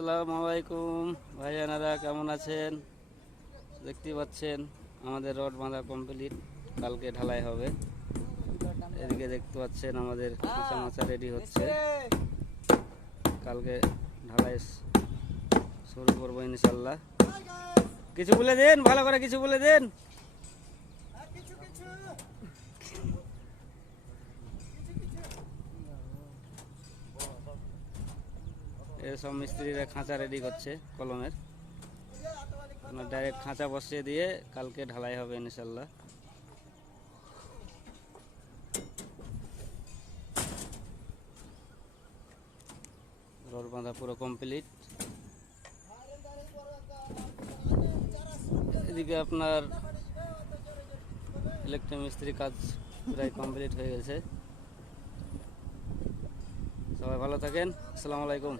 আসসালামু আলাইকুম ভাইয়ানারা, কেমন আছেন? দেখতে পাচ্ছেন আমাদের রড বাঁধা কমপ্লিট, কালকে ঢালাই হবে। এদিকে দেখতে পাচ্ছেন আমাদের কাঁচা মাচা রেডি হচ্ছে, কালকে ঢালাই শুরু করবো ইনশাল্লাহ। কিছু বলে দেন, ভালো করে কিছু বলে দেন। এসব মিস্ত্রিরা খাঁচা রেডি করছে কলমের, ডাইরেক্ট খাঁচা বসিয়ে দিয়ে কালকে ঢালাই হবে ইনশাল্লাহ। রড বাঁধা পুরো কমপ্লিট। এদিকে আপনার ইলেকট্রিক মিস্ত্রি কাজ প্রায় কমপ্লিট হয়ে গেছে। সবাই ভালো থাকেন, আসসালামু আলাইকুম।